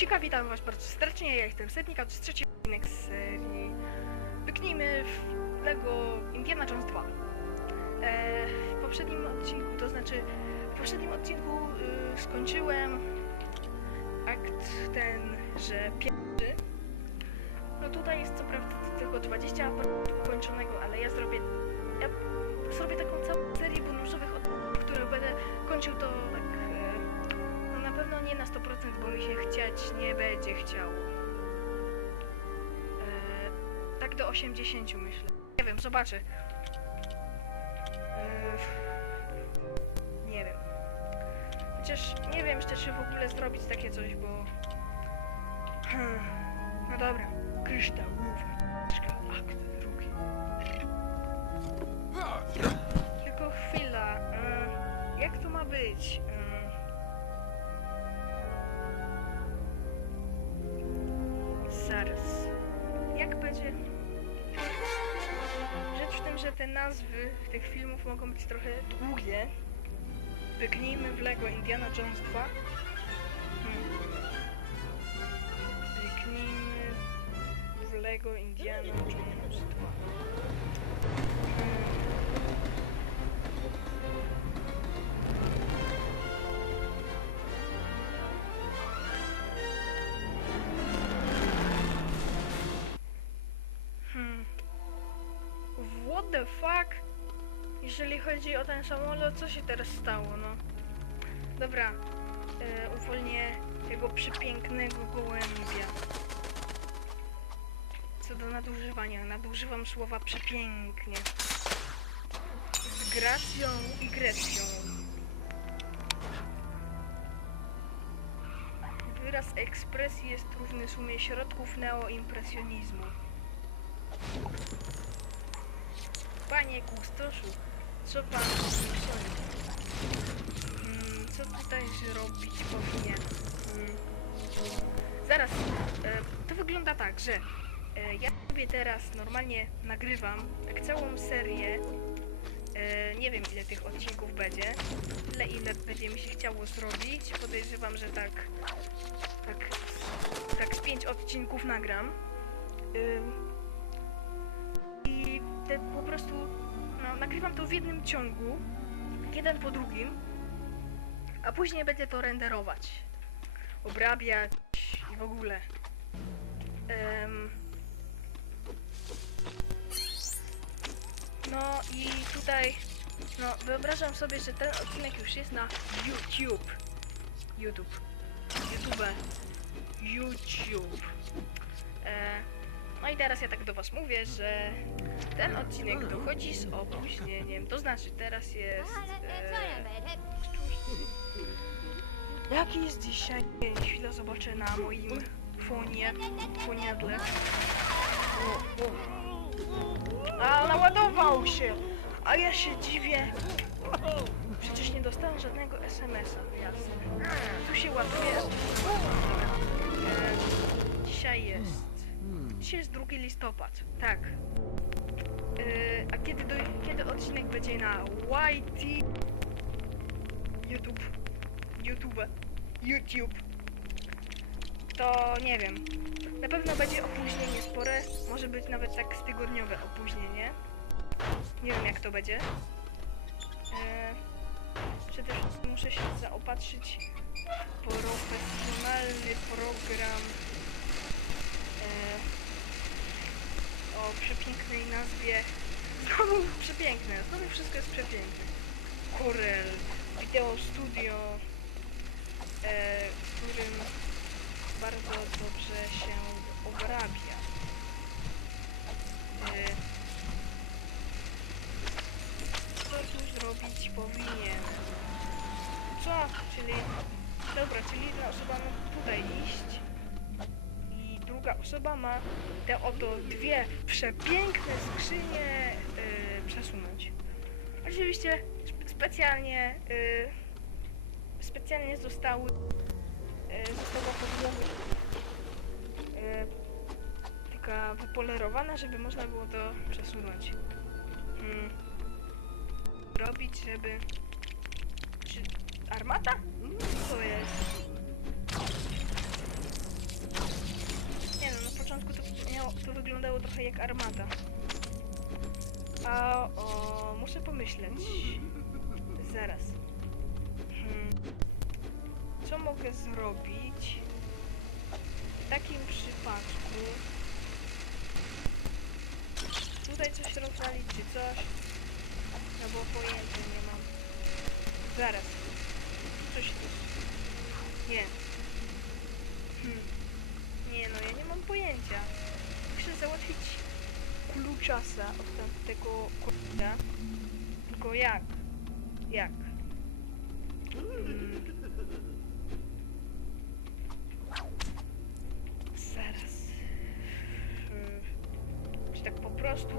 Ciekaw, witam was bardzo serdecznie, ja jestem Setnik, a to jest trzeci odcinek z serii Wyknijmy w Lego Indiana Jones 2 e, W poprzednim odcinku, to znaczy w poprzednim odcinku y, skończyłem akt ten, że pierwszy. No tutaj jest co prawda tylko 20% ukończonego, ale ja zrobię ja zrobię taką całą serię bonusowych odcinków, w których będę kończył to tak nie na 100%, bo mi się chciać nie będzie chciało. E, tak do 80 myślę. Nie wiem, zobaczę. E, nie wiem. Chociaż nie wiem jeszcze, czy w ogóle zrobić takie coś, bo... Hmm. No dobra. Kryształowa akt drugi. Tylko chwila. E, jak to ma być? Te nazwy tych filmów mogą być trochę długie. Wygnijmy w Lego Indiana Jones 2. Hmm. W Lego Indiana Jones 2. Jeżeli chodzi o ten samolot, co się teraz stało, no? Dobra, e, uwolnię tego przepięknego gołębia. Co do nadużywania, nadużywam słowa przepięknie. Z gracją i grecją. Wyraz ekspresji jest równy sumie środków neoimpresjonizmu. Panie kustoszu, co pan sądzi? Hmm, co tutaj zrobić powinien? Hmm. Zaraz, e, to wygląda tak, że e, ja sobie teraz normalnie nagrywam tak całą serię. E, nie wiem ile tych odcinków będzie, tyle ile będzie mi się chciało zrobić. Podejrzewam, że tak, tak, tak z pięć odcinków nagram. Ym, i te po prostu nagrywam to w jednym ciągu, jeden po drugim, a później będę to renderować, obrabiać i w ogóle. Em, no i tutaj, no wyobrażam sobie, że ten odcinek już jest na YouTube. YouTube. YouTube. YouTube. E, no i teraz ja tak do was mówię, że ten odcinek dochodzi z opóźnieniem. To znaczy teraz jest. E, jaki jest dzisiaj? Chwilę zobaczę na moim fonie. Foniadle. O, o. A naładował się! A ja się dziwię. Przecież nie dostałem żadnego SMS-a. Jasne. Tu się ładuje. E, dzisiaj jest. Dzisiaj jest 2 listopad, tak. Yy, a kiedy, do, kiedy odcinek będzie na YT YouTube YouTube YouTube to nie wiem. Na pewno będzie opóźnienie spore, może być nawet tak z tygodniowe opóźnienie. Nie wiem jak to będzie. Yy, przede wszystkim muszę się zaopatrzyć w profesjonalny program yy, o przepięknej nazwie. Przepiękne, znowu wszystko jest przepiękne. Corel, Video Studio, e, w którym bardzo dobrze się obrabia. E, co tu zrobić powinien? Co? Czyli... Dobra, czyli jedna osoba ma tutaj iść druga osoba ma te oto dwie przepiękne skrzynie y, przesunąć. Oczywiście spe- specjalnie y, specjalnie zostały y, została podłoga y, taka wypolerowana, żeby można było to przesunąć. Mm. Robić, żeby... Czy armata? Co to jest? Wyglądało trochę jak armata. A o, muszę pomyśleć. Zaraz. Hmm. Co mogę zrobić w takim przypadku? Tutaj coś rozwalić czy coś? No bo pojęcia nie mam. Zaraz. Coś tu. Nie. Hmm. Nie no, ja nie mam pojęcia. Muszę załatwić kluczasa od tamtego kolesia. Tylko jak? Jak? Hmm. Zaraz. Hmm. Czy tak po prostu?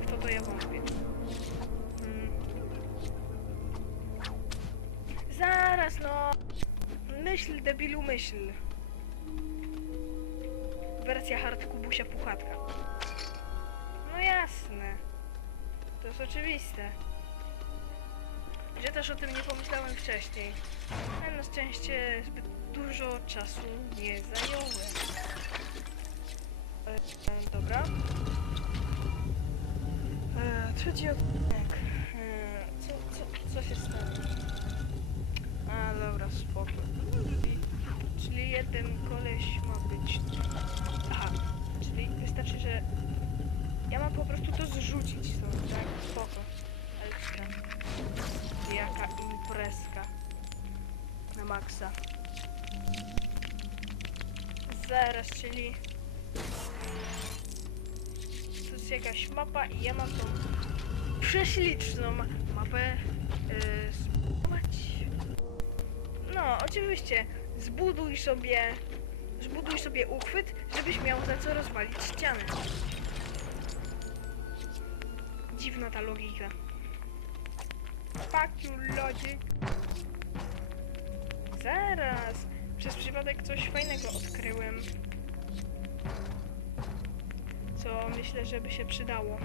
W to to ja wątpię. Hmm. Zaraz no. Myśl, debilu, myśl. Wersja hard kubusia puchatka. No jasne. To jest oczywiste. Że też o tym nie pomyślałem wcześniej. Ale na szczęście zbyt dużo czasu nie zająłem. E, dobra. E, trzeci odcinek. E, co, co, co się stanie? Dobra, spoko. Czyli, jeden koleś ma być... Aha, czyli wystarczy, że ja mam po prostu to zrzucić stąd, tak? Spoko. Ekstra. Jaka imprezka. Na maksa. Zaraz, czyli... To jest jakaś mapa i ja mam tą prześliczną mapę yy. No, oczywiście, zbuduj sobie, zbuduj sobie uchwyt, żebyś miał za co rozwalić ścianę. Dziwna ta logika. Fuck you, logic. Zaraz, przez przypadek coś fajnego odkryłem. Co myślę, żeby się przydało.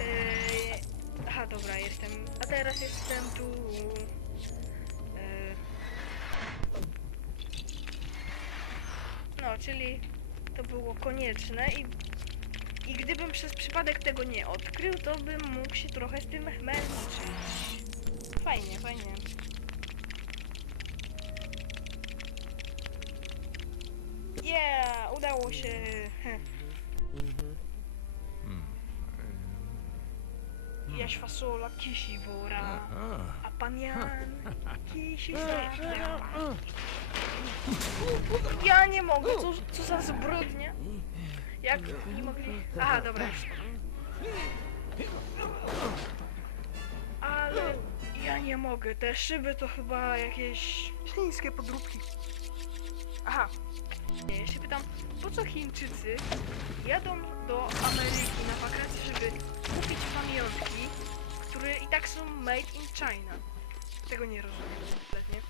Eee, aha, dobra, jestem. Teraz jestem tu. Eee, no, czyli to było konieczne i, i gdybym przez przypadek tego nie odkrył, to bym mógł się trochę z tym męczyć. Fajnie, fajnie. Yeah, udało się. Jaś fasola, kisi wora. A pan Jan, kisi wora. Ja nie mogę, co, co za zbrodnia. Jak nie mogli... Aha, dobra. Ale ja nie mogę, te szyby to chyba jakieś chińskie podróbki. Aha. Ja się pytam, po co Chińczycy jadą do Ameryki na wakacje, żeby kupić pamiątki, które i tak są made in China? Tego nie rozumiem kompletnie.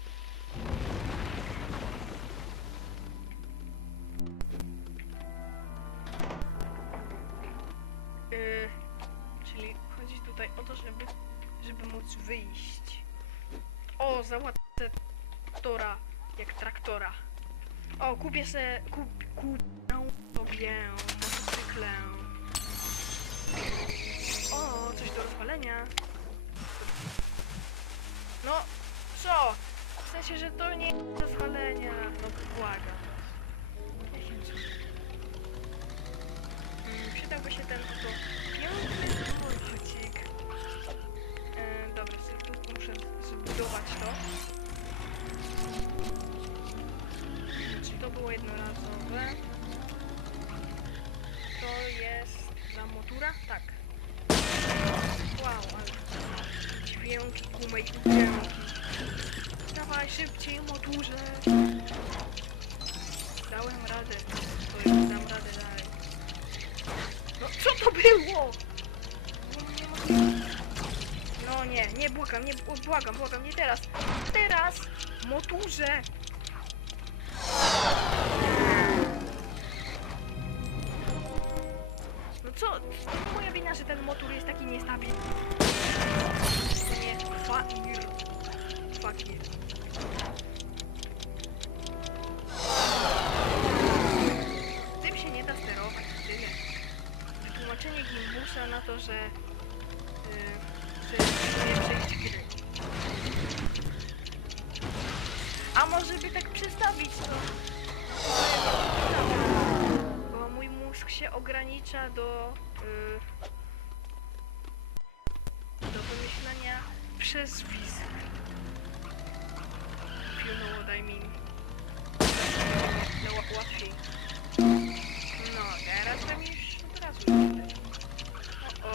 Yy, czyli chodzi tutaj o to, żeby, żeby móc wyjść. O, załatwę tora, jak traktora. O, kupię se, kup, kupię sobie motocyklę. O, coś do rozwalenia. No, co? W sensie, że to nie jest rozwalenia. No, błagam. Jakim cudem? Mm, Przydałby się ten oto błagam, błagam, nie teraz. Teraz! Moturze! No co? To moja wina, że ten motor jest taki niestabilny. Nie, fakir. Fakir. Ogranicza do... y, do wymyślania przezwisk. If you know what I mean. No ła- łatwiej. No, teraz tam już od razu idę. O,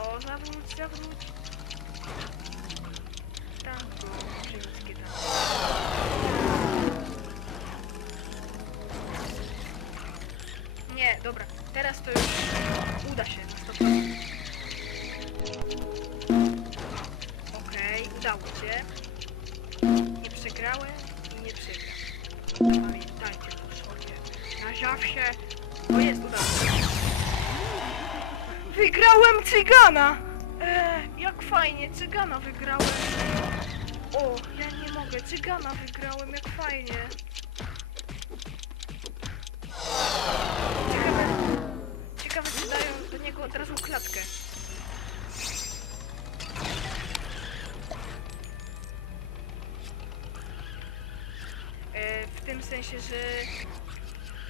o, o, zawróć, zawróć. Tanko, rzymskie tanko. Teraz to już uda się na 100%. Okej, udało się. Nie przegrałem i nie przegram. Pamiętajcie sobie. Na zawsze. O jest, udało się. Wygrałem cygana! E, jak fajnie, cygana wygrałem. O, ja nie mogę, cygana wygrałem, jak fajnie. Niego od razu klatkę. E, w tym sensie, że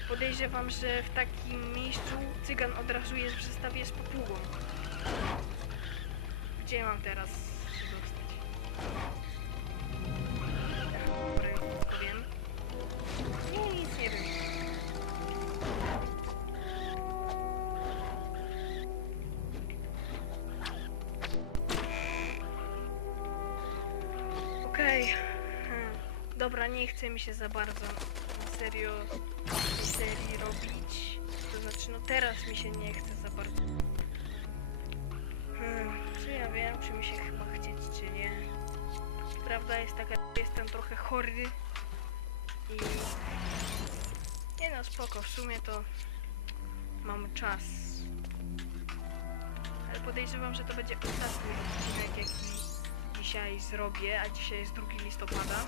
podejrzewam, że w takim miejscu cygan od razu jest w zestawie z papugą. Gdzie mam teraz się dostać? Nie chce mi się za bardzo serio serii robić. To znaczy, no teraz mi się nie chce za bardzo. Hmm, czy ja wiem, czy mi się chyba chcieć, czy nie. Prawda jest taka, że jestem trochę chory. I... Nie no, spoko, w sumie to mam czas. Ale podejrzewam, że to będzie ostatni odcinek, jaki dzisiaj zrobię, a dzisiaj jest 2 listopada.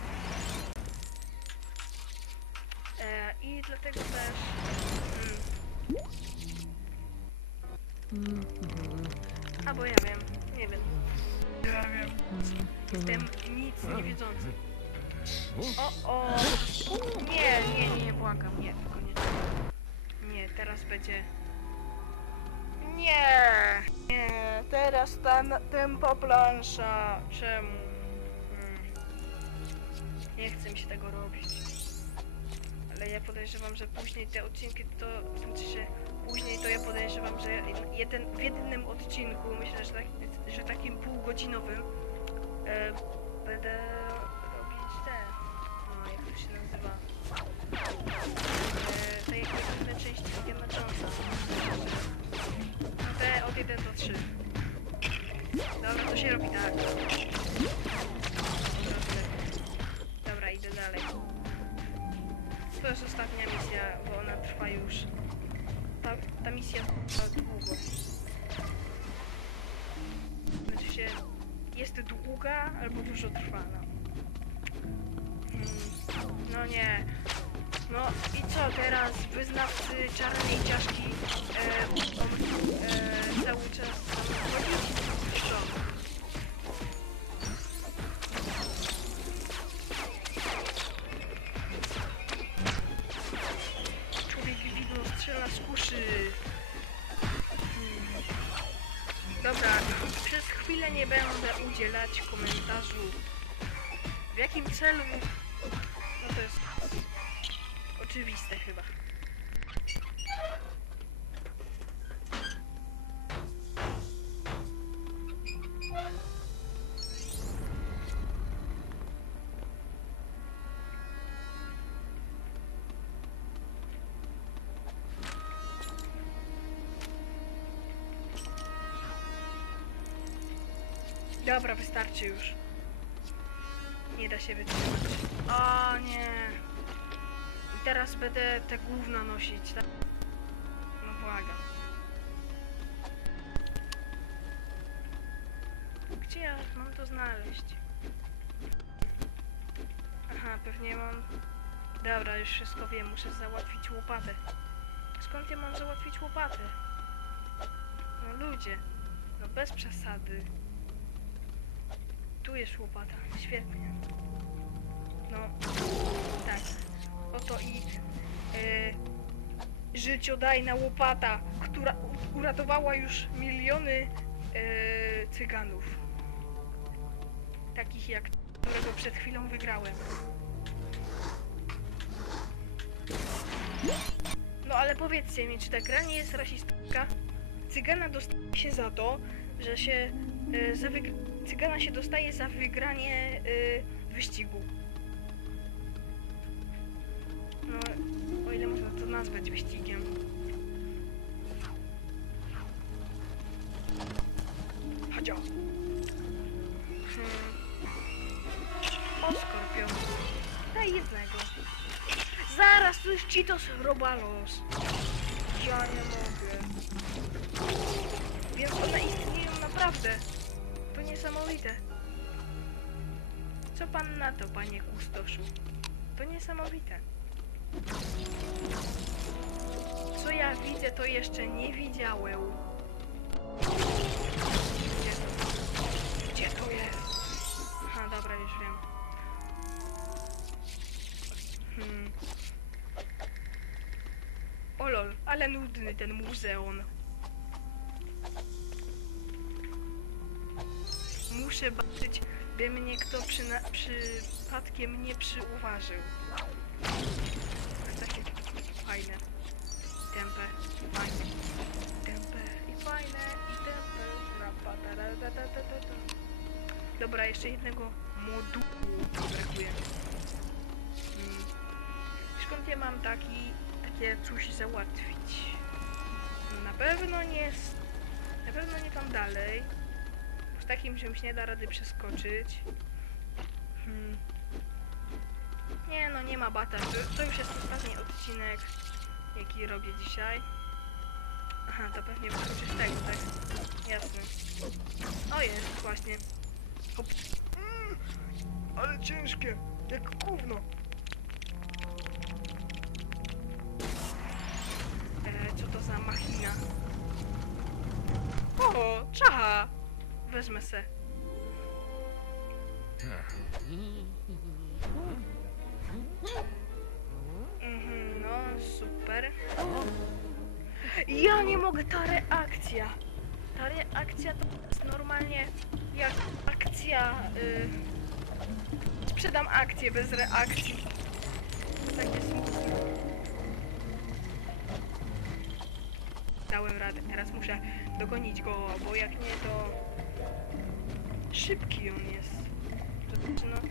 E, I dlatego też... Mm, a bo ja wiem, nie wiem. Ja wiem. Jestem nic nie wiedzący. O, o! Nie, nie, nie, błagam, nie, tylko nie. Nie, teraz będzie... Nie! Nie, teraz ta tempo plansza. Czemu? Hmm. Nie chce mi się tego robić. Ale ja podejrzewam, że później te odcinki to... Znaczy się, później to ja podejrzewam, że jeden, w jednym odcinku, myślę, że, tak, że takim półgodzinowym e, będę robić te... No, jak to się nazywa? Jakieś inne części Indiana Jonesa. Te od 1 do 3. Dobra, to się robi tak. Dobra, idę dalej. To jest ostatnia misja, bo ona trwa już. Ta, ta misja trwa długo. Znaczy się, jest długa albo dużo trwa, no. Mm, No nie. No i co teraz? Wyznawcy czarnej ciaszki e, e, cały czas? Człowiek widmo strzela z kuszy. Hmm. Dobra, przez chwilę nie będę udzielać komentarzu. W jakim celu? Oczywiste chyba. Dobra, wystarczy już. Nie da się wytrzymać. O nie. Teraz będę te gówna nosić, tak? No błagam. Gdzie ja mam to znaleźć? Aha, pewnie mam... Dobra, już wszystko wiem, muszę załatwić łopatę. Skąd ja mam załatwić łopatę? No ludzie, no bez przesady. Tu jest łopata, świetnie. No, życiodajna łopata, która uratowała już miliony e, cyganów. Takich jak którego przed chwilą wygrałem. No ale powiedzcie mi, czy ta gra nie jest rasistowska? Cygana dostaje się za to, że się e, za Cygana się dostaje za wygranie e, wyścigu. No, o ile można to nazwać wyścigiem. Chodź o. Hmm. O, skorpion. Daj jednego. Zaraz, tu jest Cheetos Robalos. Ja nie mogę. Więc one istnieją naprawdę. To niesamowite. Co pan na to, panie kustoszu? To niesamowite. Co ja widzę, to jeszcze nie widziałem. Gdzie to? Gdzie to jest? Aha, dobra, już wiem. Hmm. O lol, ale nudny ten muzeon. Muszę baczyć, by mnie kto przypadkiem nie przyuważył. Takie fajne. Fajne. I fajne i. Dobra, jeszcze jednego modułu brakuje. Hmm. Skąd ja mam taki, takie coś załatwić? Na pewno nie na pewno nie tam dalej. Z takim czymś nie da rady przeskoczyć. Hmm. Nie no, nie ma bata. To, to już jest ostatni odcinek, jaki robię dzisiaj. Aha, to pewnie wyskoczy z tego, tak? Jasne. O jest, właśnie. Hop. Mm, ale ciężkie, jak gówno. E, co to za machina? O, czacha! Wezmę se. Mhm, no super. Ja nie mogę, ta reakcja. Ta reakcja to jest normalnie jak akcja. Y... Sprzedam akcję bez reakcji. Takie smutne. Dałem radę, teraz muszę dogonić go, bo jak nie to szybki on jest. To znaczy no.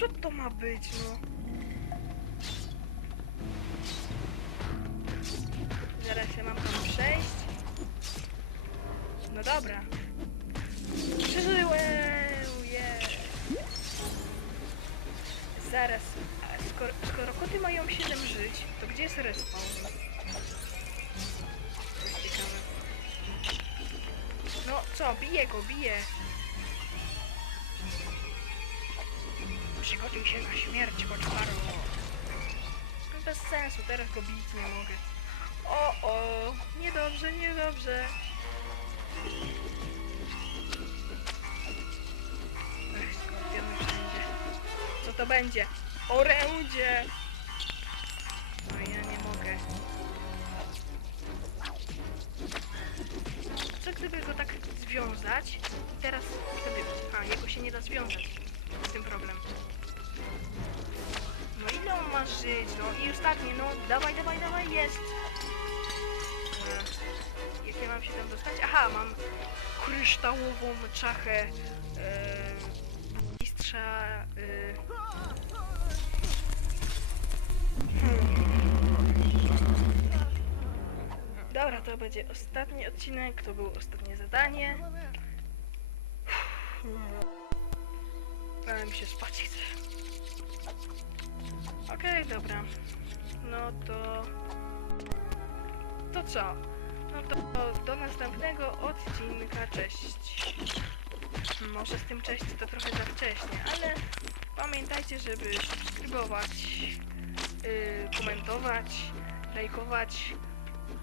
Co to ma być, no? Zaraz ja mam tam przejść. No dobra. Przeżyłem! Yeah. Zaraz. Skoro, skoro koty mają 7 żyć, to gdzie jest respawn? No co, bije go, bije. Sensu, teraz go bić nie mogę. O, o, niedobrze, niedobrze. Co to będzie? Orędzie! No ja nie mogę. Co gdyby go tak związać? I teraz wtedy... A, jego się nie da związać. W tym problem. No ile on ma żyć? No i ostatnie, no dawaj, dawaj, dawaj, jest! E, Jak ja mam się tam dostać? Aha, mam kryształową czachę e, mistrza e, Dobra, to będzie ostatni odcinek, to było ostatnie zadanie. Ale mi się spać chce. Okej, dobra. No to... To co? No to do następnego odcinka, cześć. Może z tym cześć to trochę za wcześnie, ale pamiętajcie, żeby subskrybować, yy, komentować, lajkować.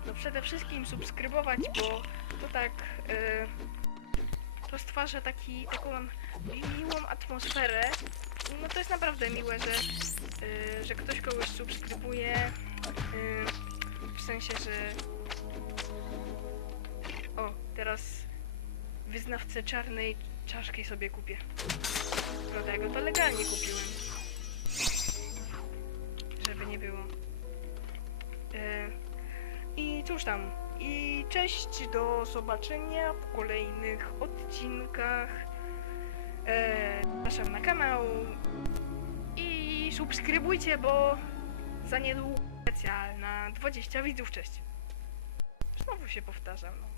No przede wszystkim subskrybować, bo to tak yy, to stwarza taki, taką miłą atmosferę no to jest naprawdę miłe, że, y, że ktoś kogoś subskrybuje. y, w sensie, że. O, teraz wyznawcę czarnej czaszki sobie kupię. Prawda, ja go to legalnie kupiłem. Żeby nie było. E, I cóż tam. I cześć, do zobaczenia w kolejnych odcinkach. E, zapraszam na kanał. I subskrybujcie, bo za niedługo specjalna 20 widzów. Cześć. Znowu się powtarzam. No.